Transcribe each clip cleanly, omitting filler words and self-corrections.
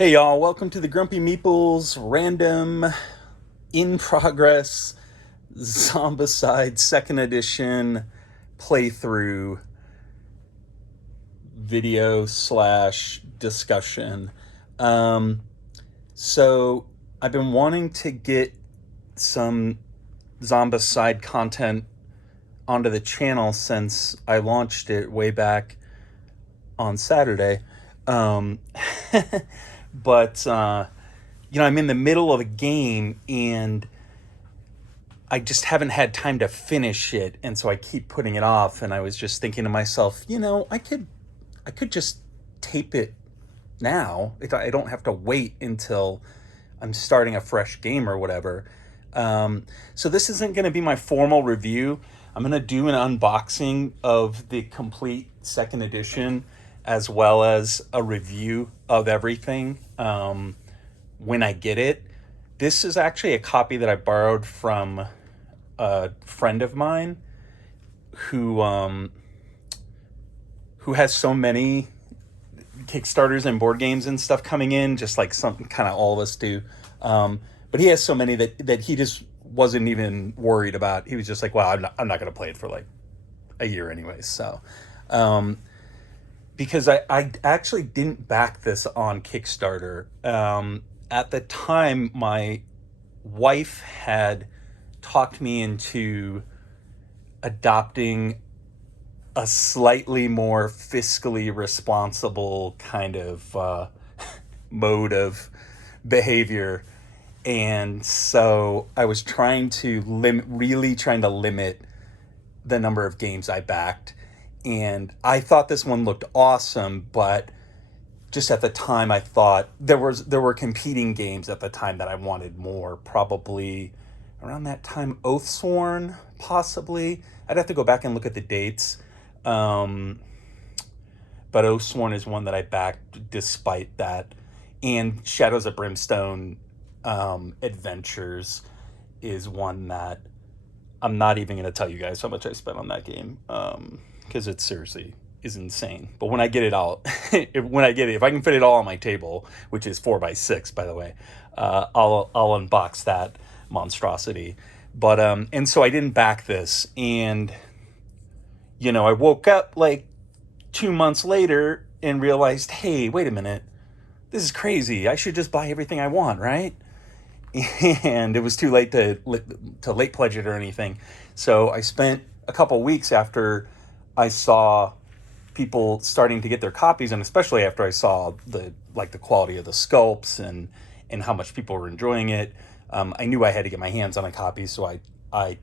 Hey y'all, welcome to the Grumpy Meeple's random, in progress, Zombicide second edition playthrough video slash discussion. Um, so I've been wanting to get some Zombicide content onto the channel since I launched it way back on Saturday. Um, but I'm in the middle of a game and I just haven't had time to finish it, and so I keep putting it off. And I was just thinking to myself, I could just tape it now. I don't have to wait until I'm starting a fresh game or whatever. So this isn't going to be my formal review. I'm going to do an unboxing of the complete second edition as well as a review of everything when I get it. This is actually a copy that I borrowed from a friend of mine who has so many Kickstarters and board games and stuff coming in, just like something kind of all of us do. But he has so many that he just wasn't even worried about. He was just like, well, I'm not going to play it for like a year anyways. So, because I actually didn't back this on Kickstarter. At the time, my wife had talked me into adopting a slightly more fiscally responsible kind of mode of behavior. And so I was really trying to limit the number of games I backed. And I thought this one looked awesome, but just at the time I thought there were competing games at the time that I wanted more. Probably around that time, Oathsworn, possibly. I'd have to go back and look at the dates. But Oathsworn is one that I backed despite that. And Shadows of Brimstone Adventures is one that I'm not even going to tell you guys how much I spent on that game, because it seriously is insane. But when I get it out, if I can fit it all on my table, which is 4x6, by the way, I'll unbox that monstrosity. But and so I didn't back this, and I woke up like 2 months later and realized, hey, wait a minute, this is crazy. I should just buy everything I want, right? And it was too late to late pledge it or anything. So I spent a couple weeks after I saw people starting to get their copies, and especially after I saw the quality of the sculpts and how much people were enjoying it. I knew I had to get my hands on a copy, so I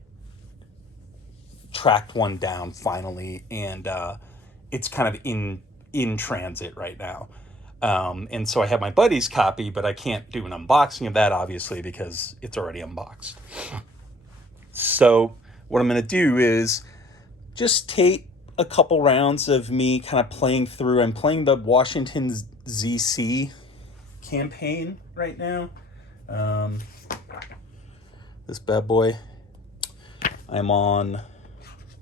tracked one down finally, and it's kind of in transit right now. And so I have my buddy's copy, but I can't do an unboxing of that, obviously, because it's already unboxed. So what I'm going to do is just tape a couple rounds of me kind of playing through. I'm playing the Washington ZC campaign right now. This bad boy. I'm on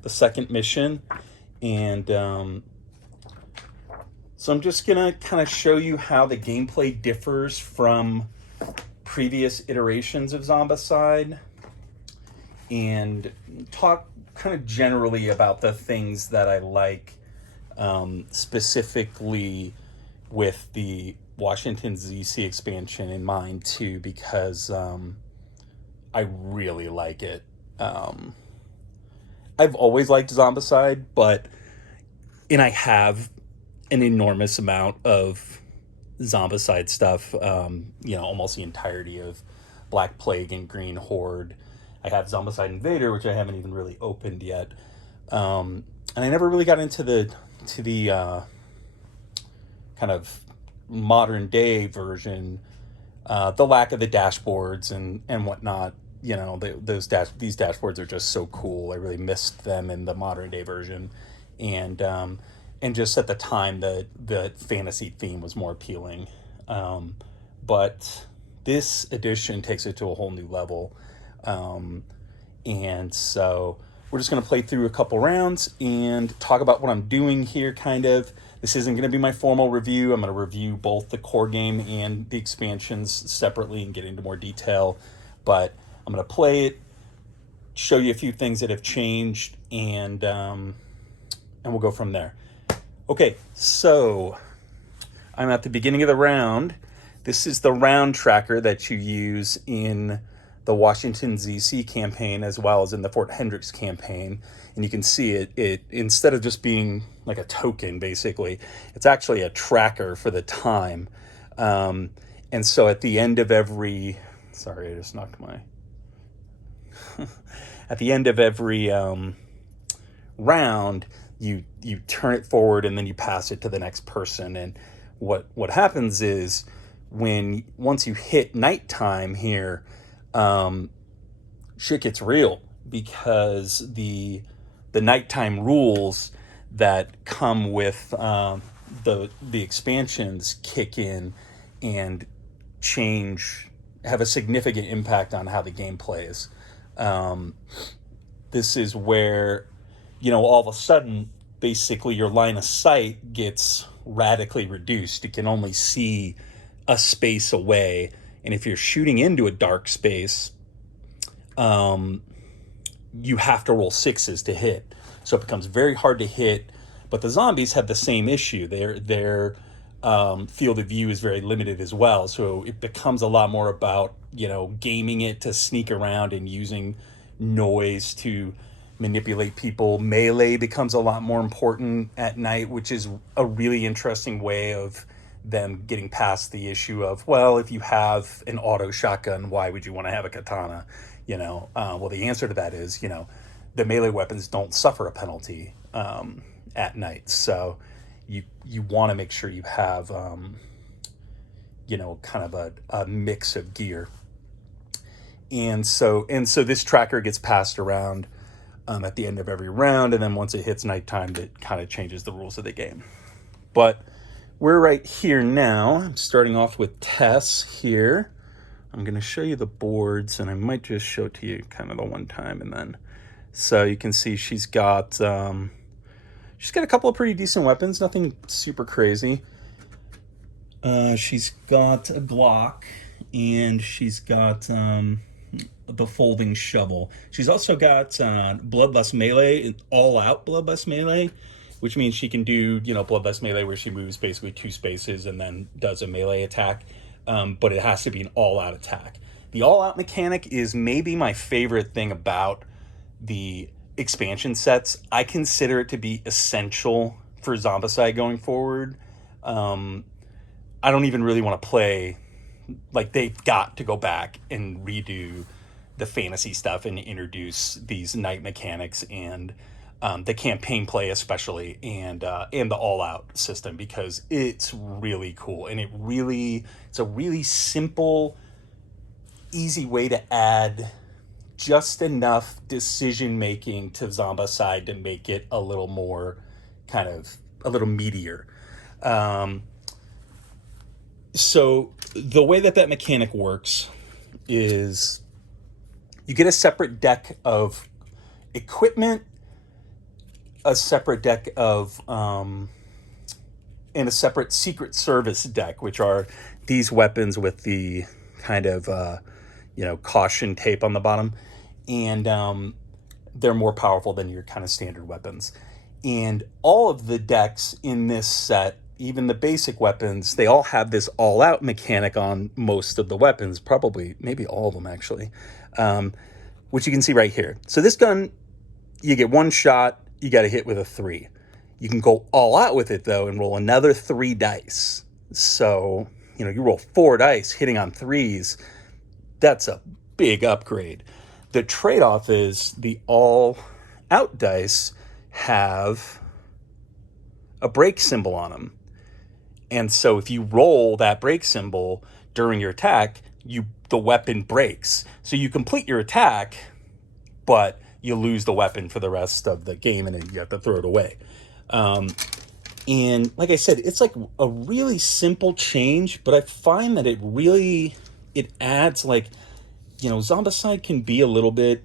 the second mission, and so I'm just going to kind of show you how the gameplay differs from previous iterations of Zombicide and talk kind of generally about the things that I like, specifically with the Washington ZC expansion in mind too, because I really like it. I've always liked Zombicide, and I have an enormous amount of Zombicide stuff, almost the entirety of Black Plague and Green Horde. I have Zombicide Invader, which I haven't even really opened yet. And I never really got into the kind of modern day version, the lack of the dashboards and whatnot. These dashboards are just so cool. I really missed them in the modern day version. And just at the time, the fantasy theme was more appealing. But this edition takes it to a whole new level. And so we're just going to play through a couple rounds and talk about what I'm doing here, kind of. This isn't going to be my formal review. I'm going to review both the core game and the expansions separately and get into more detail. But I'm going to play it, show you a few things that have changed, and we'll go from there. Okay, so I'm at the beginning of the round. This is the round tracker that you use in the Washington ZC campaign as well as in the Fort Hendricks campaign. And you can see it instead of just being like a token, basically, it's actually a tracker for the time. And so at the end of every, sorry, I just knocked my, at the end of every round, you turn it forward and then you pass it to the next person. And what happens is once you hit nighttime here, shit gets real, because the nighttime rules that come with the expansions kick in and have a significant impact on how the game plays. This is where, all of a sudden, basically your line of sight gets radically reduced. You can only see a space away. And if you're shooting into a dark space, you have to roll sixes to hit. So it becomes very hard to hit. But the zombies have the same issue. Their field of view is very limited as well. So it becomes a lot more about, gaming it to sneak around and using noise to manipulate people. Melee becomes a lot more important at night, which is a really interesting way of them getting past the issue of, well, if you have an auto shotgun, why would you want to have a katana? Well, the answer to that is, the melee weapons don't suffer a penalty at night. So you want to make sure you have, kind of a mix of gear. And so this tracker gets passed around at the end of every round, and then once it hits nighttime, it kind of changes the rules of the game. But we're right here now. I'm starting off with Tess here. I'm going to show you the boards, and I might just show it to you kind of the one time, and then so you can see she's got a couple of pretty decent weapons, nothing super crazy. She's got a Glock, and she's got the folding shovel. She's also got bloodlust melee, all-out bloodlust melee, which means she can do, bloodlust melee where she moves basically 2 spaces and then does a melee attack, but it has to be an all-out attack. The all-out mechanic is maybe my favorite thing about the expansion sets. I consider it to be essential for Zombicide going forward. I don't even really want to play, like, they've got to go back and redo the fantasy stuff and introduce these night mechanics and the campaign play especially, and the all-out system, because it's really cool, and it's a really simple, easy way to add just enough decision making to Zombicide to make it a little more a little meatier. So the way that mechanic works is you get a separate deck of equipment, a separate deck of and a separate Secret Service deck, which are these weapons with the kind of caution tape on the bottom, and they're more powerful than your kind of standard weapons. And all of the decks in this set, even the basic weapons, they all have this all-out mechanic on most of the weapons, maybe all of them actually, which you can see right here. So this gun, you get 1 shot, you got to hit with a 3. You can go all out with it though and roll another 3 dice. So, you roll 4 dice hitting on 3s. That's a big upgrade. The trade-off is the all-out dice have a break symbol on them. And so if you roll that break symbol during your attack, the weapon breaks. So you complete your attack, but you lose the weapon for the rest of the game, and then you have to throw it away. And like I said, it's like a really simple change, but I find that it adds, like, Zombicide can be a little bit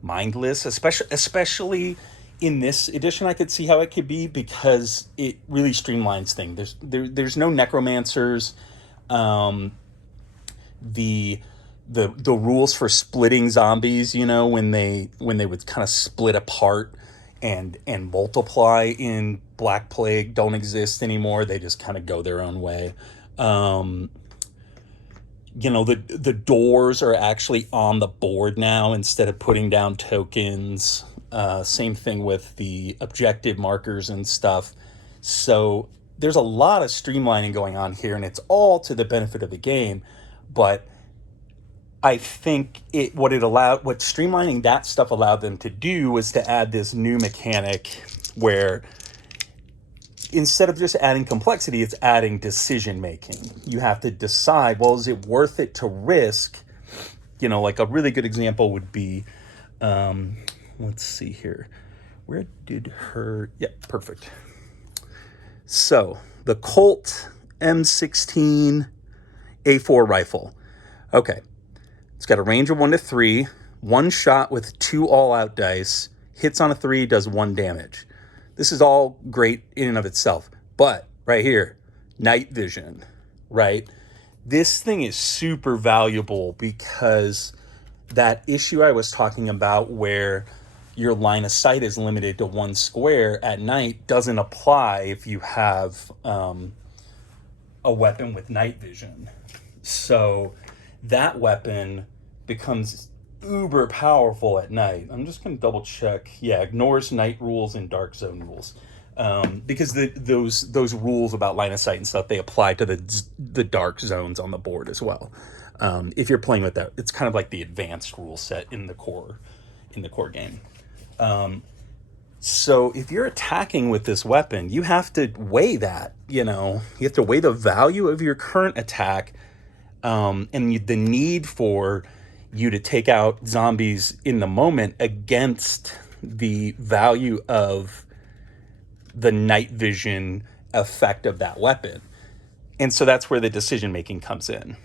mindless, especially In this edition, I could see how it could be because it really streamlines things. There's no necromancers. Um, the the rules for splitting zombies, when they would kind of split apart and multiply in Black Plague, don't exist anymore. They just kind of go their own way. Um, the doors are actually on the board now instead of putting down tokens. Same thing with the objective markers and stuff. So there's a lot of streamlining going on here, and it's all to the benefit of the game. But I think what streamlining that stuff allowed them to do was to add this new mechanic where instead of just adding complexity, it's adding decision making. You have to decide, well, is it worth it to risk? Like a really good example would be, let's see here. Where did her, yeah, perfect. So the Colt M16 A4 rifle. Okay. It's got a range of 1 to 3, one shot with 2 all-out dice, hits on a 3, does 1 damage. This is all great in and of itself. But right here, night vision, right? This thing is super valuable because that issue I was talking about where your line of sight is limited to 1 square at night doesn't apply if you have a weapon with night vision. So that weapon becomes uber powerful at night. I'm just going to double check. Yeah, ignores night rules and dark zone rules. Because those rules about line of sight and stuff, they apply to the dark zones on the board as well. If you're playing with that, it's kind of like the advanced rule set in the core game. So if you're attacking with this weapon, you have to weigh that. You have to weigh the value of your current attack, and the need for you to take out zombies in the moment against the value of the night vision effect of that weapon. And so that's where the decision making comes in.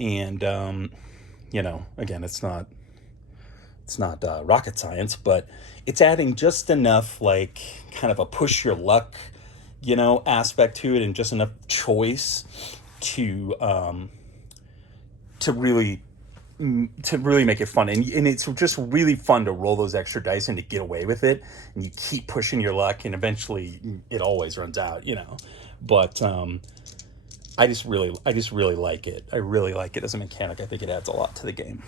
And again, it's not rocket science, but it's adding just enough like kind of a push your luck aspect to it, and just enough choice to really make it fun. And it's just really fun to roll those extra dice and to get away with it, and you keep pushing your luck, and eventually it always runs out. But I just really like it. I really like it as a mechanic. I think it adds a lot to the game.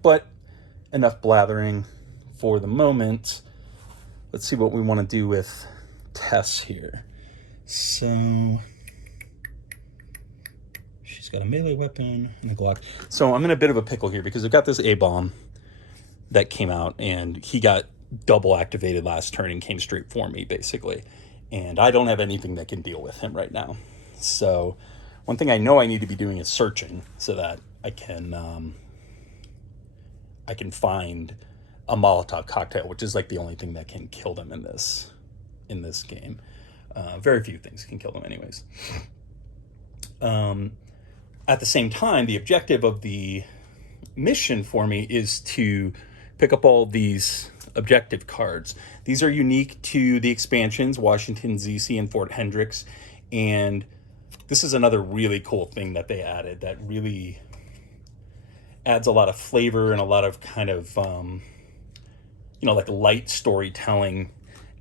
But enough blathering for the moment. Let's see what we want to do with Tess here. So she's got a melee weapon and a Glock. So I'm in a bit of a pickle here because I've got this A-bomb that came out, and he got double activated last turn and came straight for me, basically. And I don't have anything that can deal with him right now. So one thing I know I need to be doing is searching so that I can find a Molotov cocktail, which is like the only thing that can kill them in this game. Very few things can kill them anyways. At the same time, the objective of the mission for me is to pick up all these objective cards. These are unique to the expansions, Washington, ZC, and Fort Hendricks. And this is another really cool thing that they added that really adds a lot of flavor and a lot of kind of, like light storytelling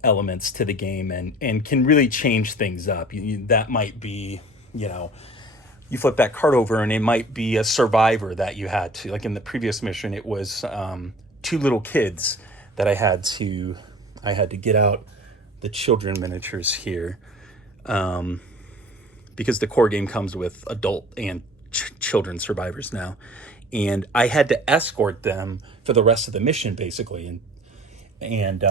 elements to the game, and can really change things up. That might be, you flip that card over and it might be a survivor that you had to, like in the previous mission, it was 2 little kids that I had to get out the children miniatures here, because the core game comes with adult and children survivors now. And I had to escort them for the rest of the mission, basically. And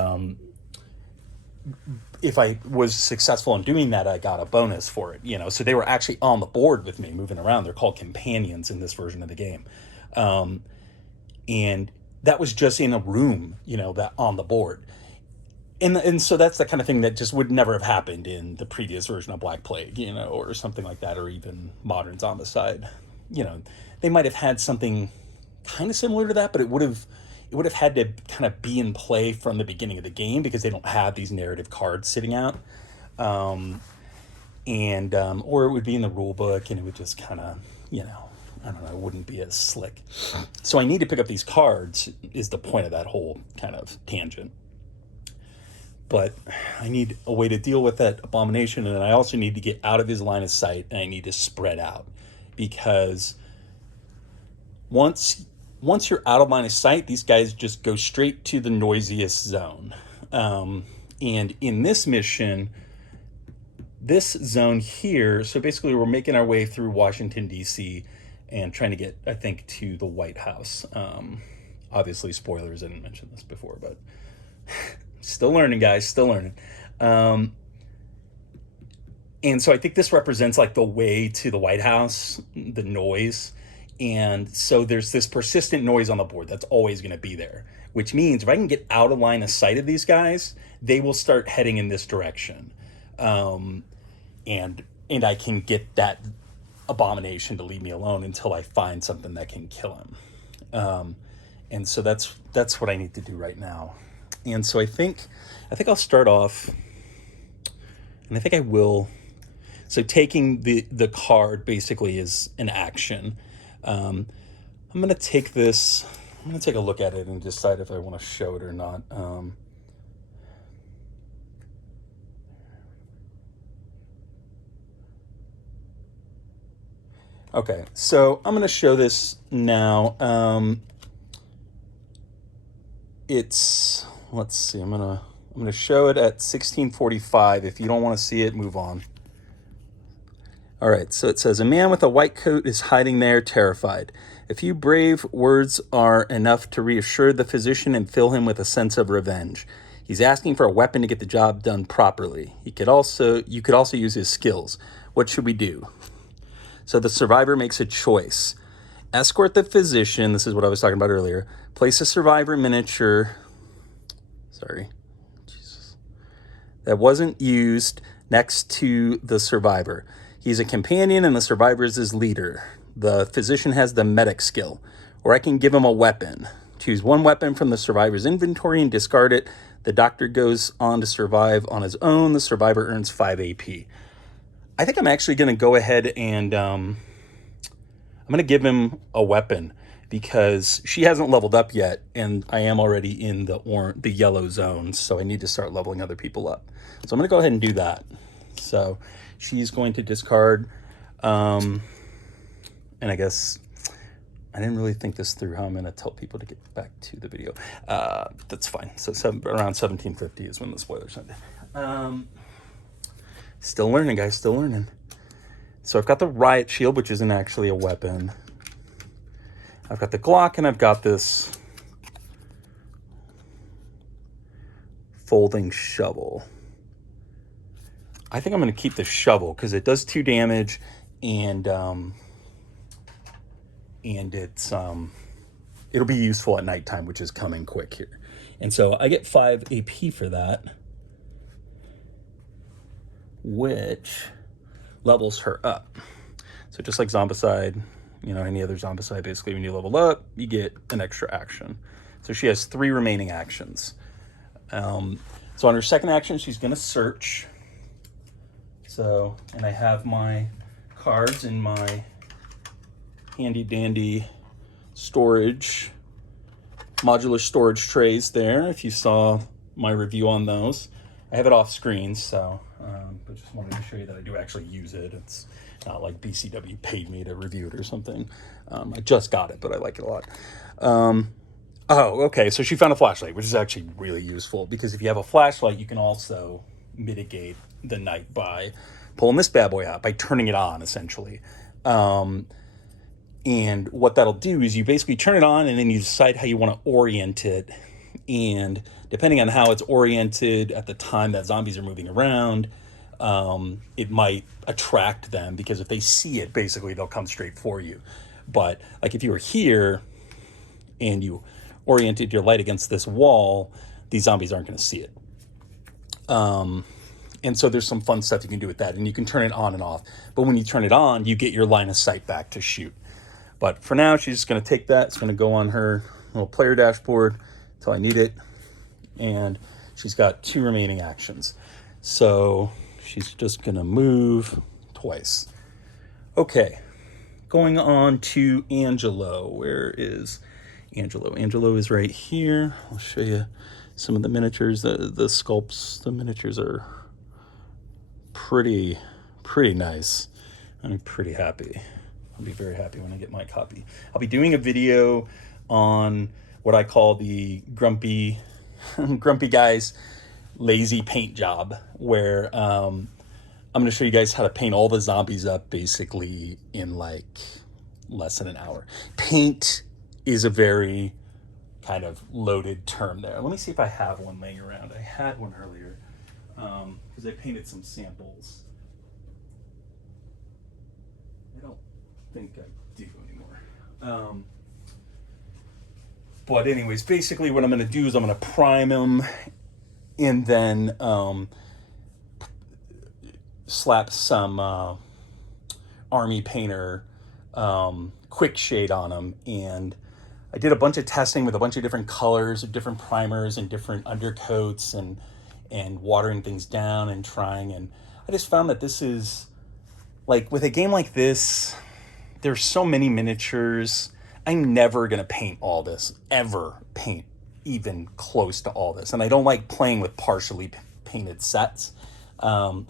if I was successful in doing that, I got a bonus for it, So they were actually on the board with me, moving around. They're called companions in this version of the game. And that was just in a room, that on the board. And so that's the kind of thing that just would never have happened in the previous version of Black Plague, or something like that, or even modern Zombicide. They might have had something kind of similar to that, but it would have it would have had to kind of be in play from the beginning of the game because they don't have these narrative cards sitting out. Or it would be in the rule book and it would just kind of, I don't know, it wouldn't be as slick. So I need to pick up these cards is the point of that whole kind of tangent. But I need a way to deal with that abomination, and I also need to get out of his line of sight, and I need to spread out. Because once you're out of line of sight, these guys just go straight to the noisiest zone. And in this mission, this zone here, so basically we're making our way through Washington, D.C., and trying to get, I think, to the White House. Obviously, spoilers, I didn't mention this before, but still learning, guys, still learning. And so I think this represents like the way to the White House, the noise. And so there's this persistent noise on the board that's always going to be there, which means if I can get out of line of sight of these guys, they will start heading in this direction. And I can get that abomination to leave me alone until I find something that can kill him. And so that's what I need to do right now. And so I think I'll start off, and I think I will. So taking the card basically is an action. I'm going to take this, I'm going to take a look at it and decide if I want to show it or not. Okay, so I'm going to show this now. Let's see, I'm going to show it at 1645. If you don't want to see it, move on. All right, so it says, a man with a white coat is hiding there, terrified. A few brave words are enough to reassure the physician and fill him with a sense of revenge. He's asking for a weapon to get the job done properly. You could also use his skills. What should we do? So the survivor makes a choice. Escort the physician, this is what I was talking about earlier. Place a survivor miniature, that wasn't used next to the survivor. He's a companion and the survivor is his leader. The physician has the medic skill. Or I can give him a weapon. Choose one weapon from the survivor's inventory and discard it. The doctor goes on to survive on his own. The survivor earns 5 AP. I think I'm actually going to go ahead and I'm going to give him a weapon because she hasn't leveled up yet, and I am already in the yellow zone, so I need to start leveling other people up. So I'm going to go ahead and do that. So she's going to discard, and I guess I didn't really think this through how I'm going to tell people to get back to the video. That's fine. So around 1750 is when the spoilers ended. Still learning, guys, still learning. So I've got the riot shield, which isn't actually a weapon. I've got the Glock, and I've got this folding shovel. I think I'm going to keep the shovel because it does 2 damage, and it's it'll be useful at nighttime, which is coming quick here. And so I get 5 AP for that, which levels her up. So just like Zombicide, any other Zombicide, basically when you level up, you get an extra action. So she has 3 remaining actions. So on her second action, she's going to search. So, and I have my cards in my handy dandy modular storage trays there. If you saw my review on those, I have it off screen, so but just wanted to show you that I do actually use it. It's not like BCW paid me to review it or something. I just got it, but I like it a lot. Okay, so she found a flashlight, which is actually really useful because if you have a flashlight, you can also mitigate the night by pulling this bad boy out, by turning it on, essentially. And what that'll do is you basically turn it on and then you decide how you want to orient it. And depending on how it's oriented at the time that zombies are moving around, it might attract them because if they see it, basically they'll come straight for you. But like if you were here and you oriented your light against this wall, these zombies aren't going to see it. And so there's some fun stuff you can do with that, and you can turn it on and off. But when you turn it on, you get your line of sight back to shoot. But for now, she's just going to take that. It's going to go on her little player dashboard until I need it. And she's got 2 remaining actions. So she's just gonna move twice. Okay, going on to Angelo. Where is Angelo? Angelo is right here. I'll show you some of the miniatures. The sculpts, the miniatures are pretty nice. I'm pretty happy. I'll be very happy when I get my copy. I'll be doing a video on what I call the grumpy guy's lazy paint job, where I'm going to show you guys how to paint all the zombies up basically in like less than an hour. Paint is a very kind of loaded term there. Let me see if I have one laying around. I had one earlier because I painted some samples. I don't think I do anymore. But anyways, basically what I'm going to do is I'm going to prime them and then slap some Army Painter quick shade on them. And I did a bunch of testing with a bunch of different colors, different primers and different undercoats, and watering things down and trying. And I just found that this is, like, with a game like this, there's so many miniatures. I'm never going to paint all this, ever paint even close to all this. And I don't like playing with partially painted sets. So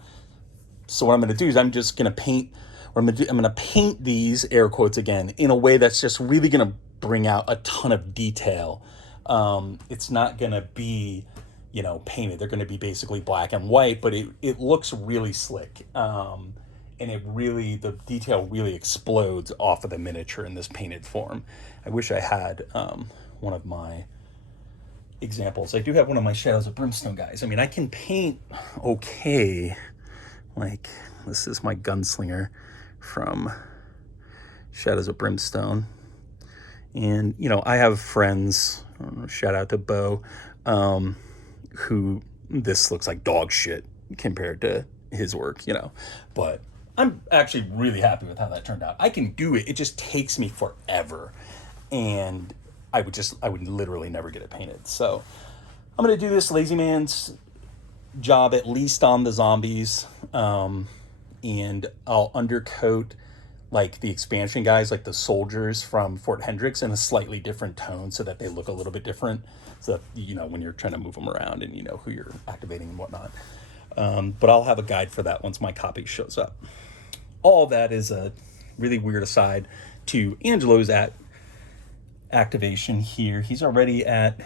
what I'm going to do is I'm just going to paint, or I'm going to paint these, air quotes again, in a way that's just really going to bring out a ton of detail. It's not going to be, you know, painted. They're going to be basically black and white, but it looks really slick. And it really, the detail really explodes off of the miniature in this painted form. I wish I had one of my examples. I do have one of my Shadows of Brimstone guys. I mean, I can paint okay. Like, this is my gunslinger from Shadows of Brimstone. And, you know, I have friends, shout out to Bo, who this looks like dog shit compared to his work, you know. But I'm actually really happy with how that turned out. I can do it. It just takes me forever. And I would literally never get it painted. So I'm going to do this lazy man's job, at least on the zombies. And I'll undercoat like the expansion guys, like the soldiers from Fort Hendricks, in a slightly different tone so that they look a little bit different. So that, you know, when you're trying to move them around and you know who you're activating and whatnot. But I'll have a guide for that once my copy shows up. All that is a really weird aside to Angelo's activation here. He's already at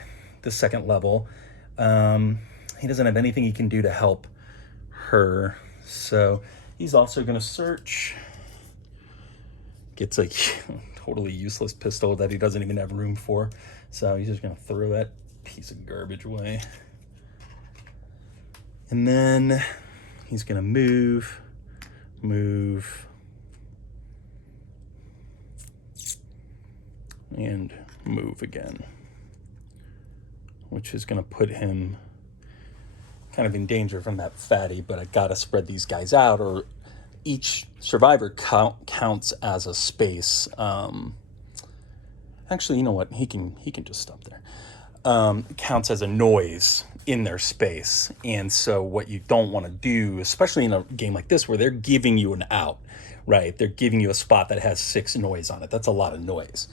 the 2nd level. He doesn't have anything he can do to help her. So he's also going to search. Gets a totally useless pistol that he doesn't even have room for. So he's just going to throw that piece of garbage away. And then he's going to move, and move again, which is going to put him kind of in danger from that fatty, but I got to spread these guys out, or each survivor counts as a space. Actually, you know what? He can just stop there. Counts as a noise in their space. And so what you don't want to do, especially in a game like this where they're giving you an out, right? They're giving you a spot that has 6 noise on it. That's a lot of noise.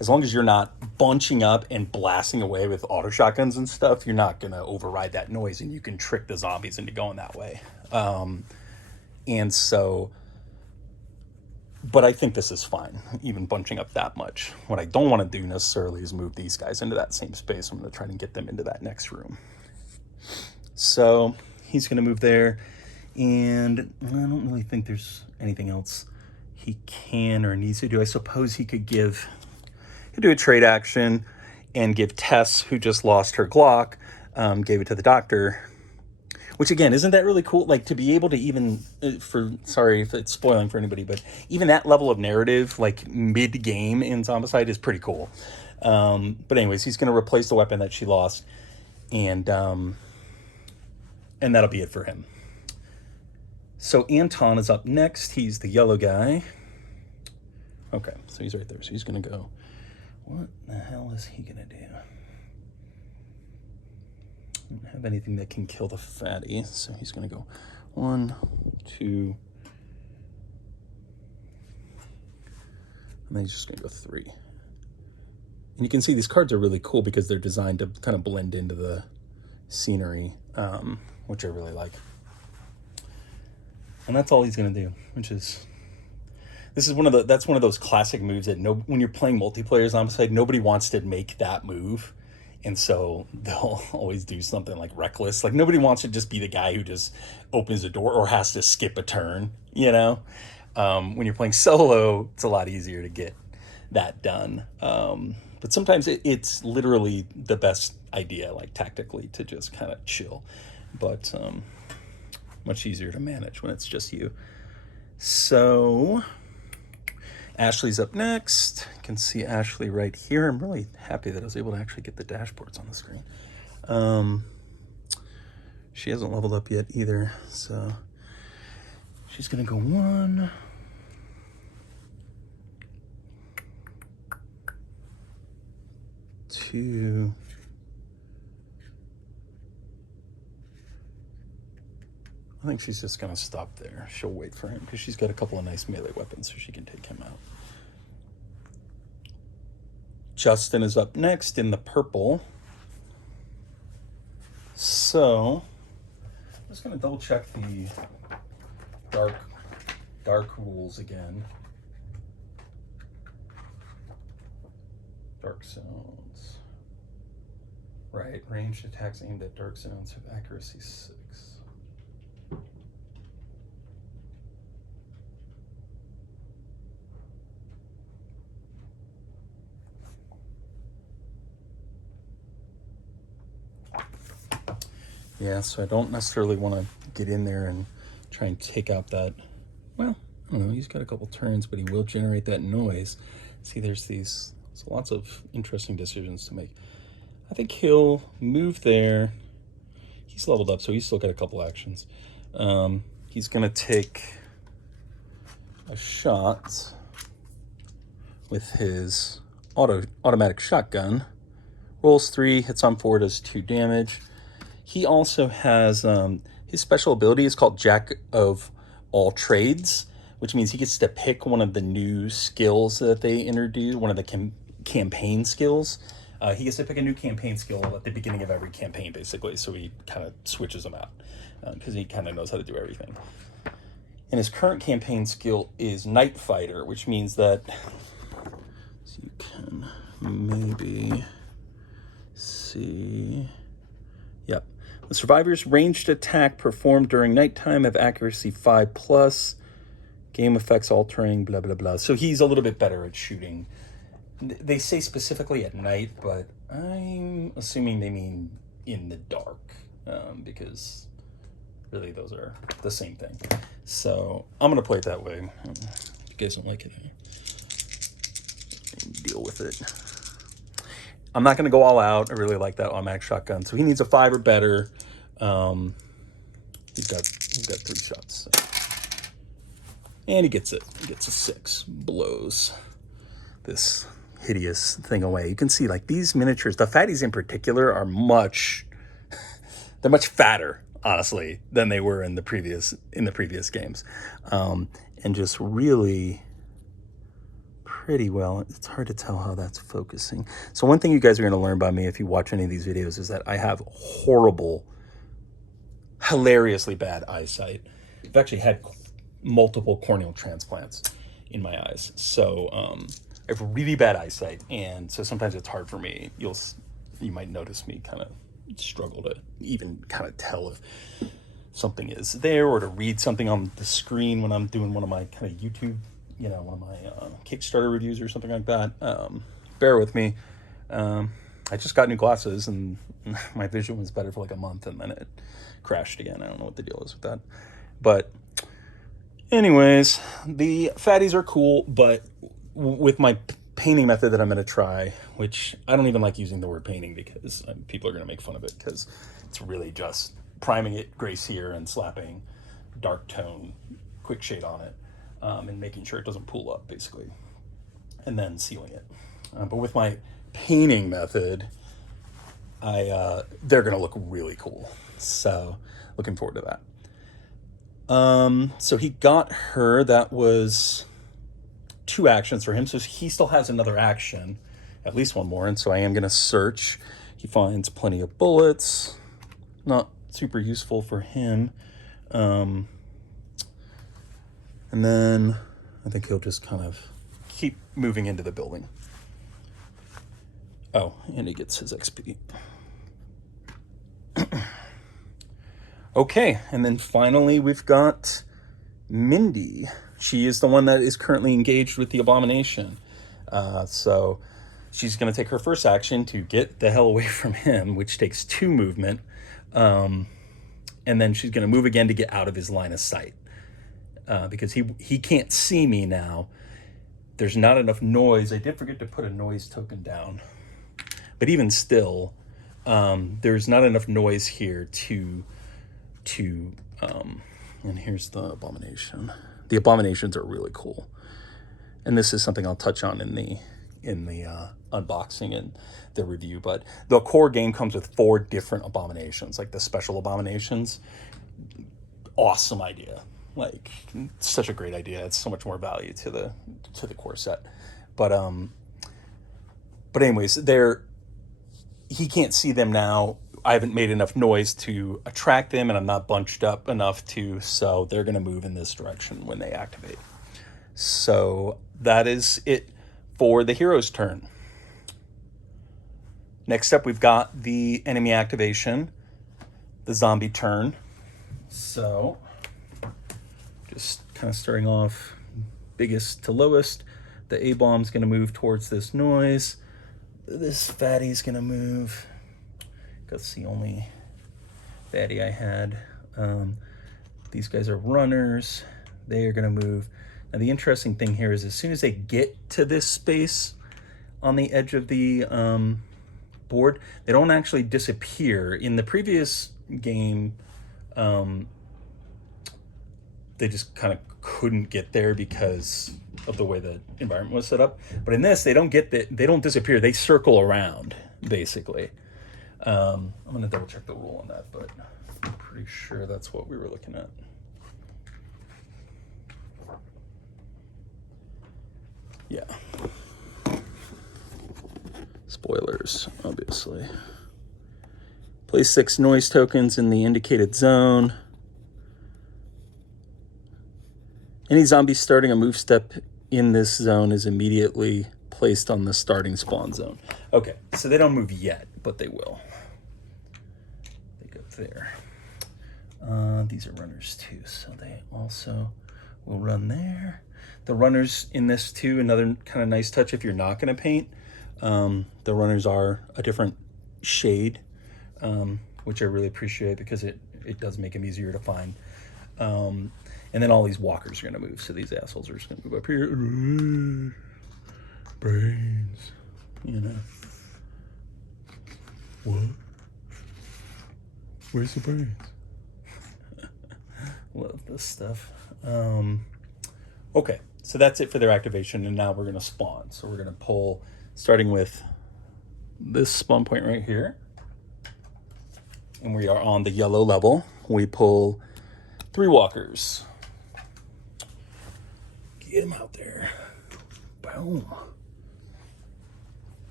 As long as you're not bunching up and blasting away with auto shotguns and stuff, you're not going to override that noise, and you can trick the zombies into going that way. And so, but I think this is fine, even bunching up that much. What I don't want to do necessarily is move these guys into that same space. I'm going to try and get them into that next room. So he's going to move there, and I don't really think there's anything else he can or needs to do. I suppose he could do a trade action and give Tess, who just lost her Glock, gave it to the doctor. Which, again, isn't that really cool? Like, to be able to even, sorry if it's spoiling for anybody, but even that level of narrative, like, mid-game in Zombicide is pretty cool. But anyways, he's going to replace the weapon that she lost, and that'll be it for him. So Anton is up next. He's the yellow guy. Okay, so he's right there. So he's going to go What the hell is he gonna do? I don't have anything that can kill the fatty, so he's gonna go 1, 2, and then he's just gonna go 3. And you can see these cards are really cool because they're designed to kind of blend into the scenery, which I really like. And that's all he's gonna do, which is, that's one of those classic moves that when you're playing multiplayer Zombicide, nobody wants to make that move. And so they'll always do something like reckless. Like nobody wants to just be the guy who just opens the door or has to skip a turn, you know? When you're playing solo, it's a lot easier to get that done. But sometimes it's literally the best idea, like tactically, to just kind of chill. But much easier to manage when it's just you. So Ashley's up next. You can see Ashley right here. I'm really happy that I was able to actually get the dashboards on the screen. She hasn't leveled up yet either, so she's gonna go 1, 2, I think she's just gonna stop there. She'll wait for him because she's got a couple of nice melee weapons so she can take him out. Justin is up next in the purple. So I'm just gonna double check the dark rules again. Dark zones. Right, ranged attacks aimed at dark zones have accuracy 6. Yeah, so I don't necessarily want to get in there and try and take out that, well, I don't know, he's got a couple turns, but he will generate that noise. See, there's lots of interesting decisions to make. I think he'll move there. He's leveled up, so he's still got a couple actions. He's gonna take a shot with his automatic shotgun. Rolls 3, hits on 4, does 2 damage. He also has, his special ability is called Jack of All Trades, which means he gets to pick one of the new skills that they introduced, one of the campaign skills. He gets to pick a new campaign skill at the beginning of every campaign, basically, so he kind of switches them out because he kind of knows how to do everything. And his current campaign skill is Night Fighter, which means that, so you can maybe see, yep. The survivor's ranged attack performed during nighttime have accuracy 5+, game effects altering, blah, blah, blah. So he's a little bit better at shooting. They say specifically at night, but I'm assuming they mean in the dark, because really those are the same thing. So I'm going to play it that way. If you guys don't like it, deal with it. I'm not going to go all out. I really like that automatic shotgun. So he needs a 5 or better. He's got 3 shots. So. And he gets it. He gets a 6. Blows this hideous thing away. You can see like these miniatures, the fatties in particular, are they're much fatter, honestly, than they were in the previous games. And just really pretty well. It's hard to tell how that's focusing. So one thing you guys are going to learn by me if you watch any of these videos is that I have horrible, hilariously bad eyesight. I've actually had multiple corneal transplants in my eyes. So I have really bad eyesight, and so sometimes it's hard for me. You might notice me kind of struggle to even kind of tell if something is there or to read something on the screen when I'm doing one of my kind of YouTube, one of my Kickstarter reviews or something like that. Bear with me. I just got new glasses and my vision was better for like a month and then it crashed again. I don't know what the deal is with that. But anyways, the fatties are cool, but with my painting method that I'm going to try, which I don't even like using the word painting because people are going to make fun of it because it's really just priming it gray sear and slapping dark tone quick shade on it, and making sure it doesn't pull up basically, and then sealing it. But with my painting method, they're gonna look really cool. So looking forward to that. So he got her. That was 2 actions for him. So he still has another action, at least one more. And so I am gonna search. He finds plenty of bullets. Not super useful for him. And then I think he'll just kind of keep moving into the building. Oh, and he gets his XP. Okay, and then finally we've got Mindy. She is the one that is currently engaged with the abomination. So she's going to take her first action to get the hell away from him, which takes 2 movement. And then she's going to move again to get out of his line of sight. Because he can't see me now. There's not enough noise. I did forget to put a noise token down. But even still, there's not enough noise here to and here's the abomination. The abominations are really cool, and this is something I'll touch on in the unboxing and the review. But the core game comes with 4 different abominations, like the special abominations. Awesome idea, like such a great idea. It's so much more value to the core set. But anyways, he can't see them now. I haven't made enough noise to attract them, and I'm not bunched up enough so they're going to move in this direction when they activate. So that is it for the hero's turn. Next up, we've got the enemy activation, the zombie turn. So just kind of starting off biggest to lowest. The A-bomb's going to move towards this noise. This fatty's going to move. That's the only fatty I had. These guys are runners. They are going to move. Now, the interesting thing here is as soon as they get to this space on the edge of the board, they don't actually disappear. In the previous game, they just kind of couldn't get there because of the way the environment was set up. But in this, they don't disappear. They circle around, basically. I'm going to double check the rule on that, but I'm pretty sure that's what we were looking at. Yeah. Spoilers, obviously. Place 6 noise tokens in the indicated zone. Any zombie starting a move step in this zone is immediately placed on the starting spawn zone. Okay, so they don't move yet, but they will. They go there. These are runners too, so they also will run there. The runners in this too, another kind of nice touch if you're not going to paint. The runners are a different shade, which I really appreciate because it does make them easier to find. And then all these walkers are going to move, so these assholes are just going to move up here. Brains, you know. What? Where's the brains? Love this stuff. Okay, so that's it for their activation, and now we're going to spawn. So we're going to pull, starting with this spawn point right here. And we are on the yellow level. We pull 3 walkers. Get him out there. Boom.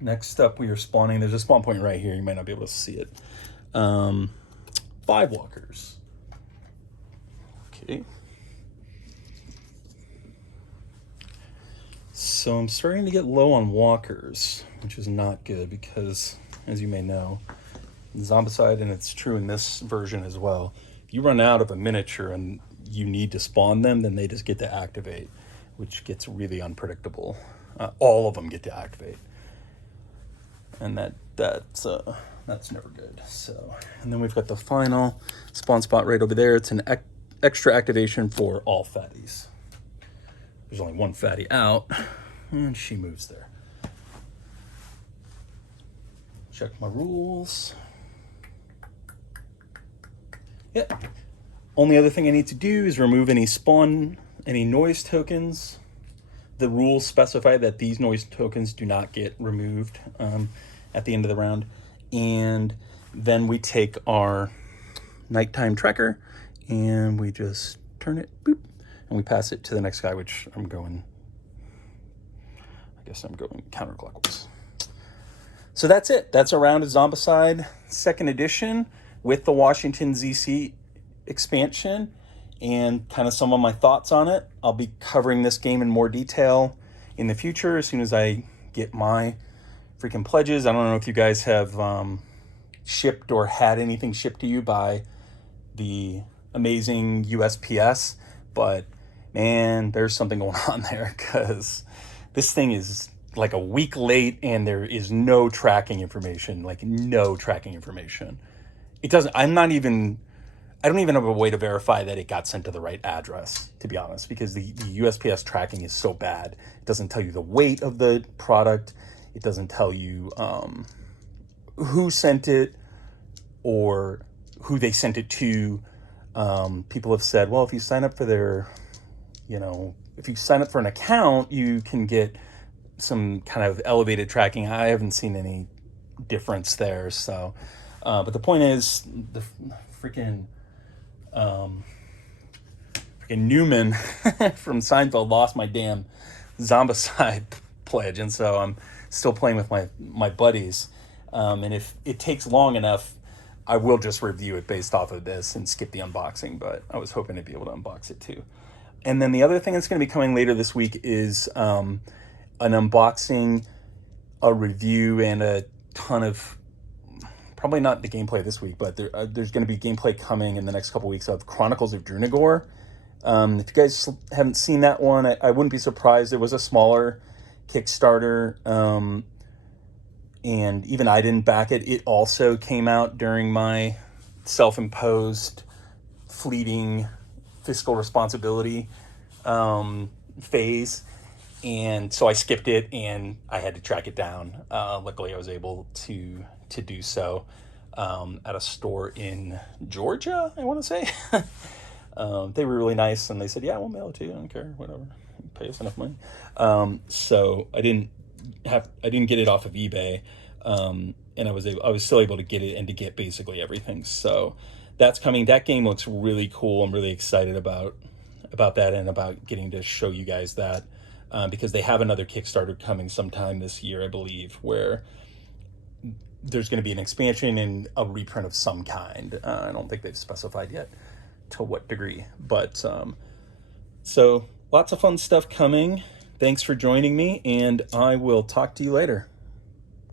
Next up, we are spawning. There's a spawn point right here. You might not be able to see it. 5 walkers. Okay. So I'm starting to get low on walkers, which is not good because, as you may know, Zombicide, and it's true in this version as well, if you run out of a miniature and you need to spawn them, then they just get to activate, which gets really unpredictable. All of them get to activate, and that's never good. So, and then we've got the final spawn spot right over there. It's an extra activation for all fatties. There's only 1 fatty out, and she moves there. Check my rules. Yep. Only other thing I need to do is remove any noise tokens the rules specify that these noise tokens do not get removed at the end of the round. And then we take our nighttime tracker and we just turn it, boop, and we pass it to the next guy, which I guess I'm going counterclockwise. So that's it. That's a round of Zombicide 2nd edition with the Washington ZC expansion and kind of some of my thoughts on it. I'll be covering this game in more detail in the future as soon as I get my freaking pledges. I don't know if you guys have shipped or had anything shipped to you by the amazing USPS, but man, there's something going on there because this thing is like a week late and there is no tracking information, like no tracking information. It doesn't, I don't even have a way to verify that it got sent to the right address, to be honest, because the USPS tracking is so bad. It doesn't tell you the weight of the product. It doesn't tell you who sent it or who they sent it to. People have said, well, if you sign up for if you sign up for an account, you can get some kind of elevated tracking. I haven't seen any difference there. So, but the point is, the freaking Newman from Seinfeld lost my damn Zombicide pledge, and so I'm still playing with my buddies. And if it takes long enough, I will just review it based off of this and skip the unboxing, but I was hoping to be able to unbox it too. And then the other thing that's going to be coming later this week is an unboxing, a review, and a ton of, probably not the gameplay this week, but there's going to be gameplay coming in the next couple weeks of Chronicles of Drunagor. If you guys haven't seen that one, I wouldn't be surprised. It was a smaller Kickstarter, and even I didn't back it. It also came out during my self-imposed fleeting fiscal responsibility phase, and so I skipped it and I had to track it down. Luckily I was able to do so at a store in Georgia, I want to say. They were really nice and they said, yeah, we'll mail it to you, I don't care, whatever, pay us enough money. So I didn't get it off of eBay, and I was still able to get it and to get basically everything. So that's coming. That game looks really cool. I'm really excited about that and about getting to show you guys that, because they have another Kickstarter coming sometime this year, I believe, where there's going to be an expansion and a reprint of some kind. I don't think they've specified yet to what degree, but so lots of fun stuff coming. Thanks for joining me, and I will talk to you later.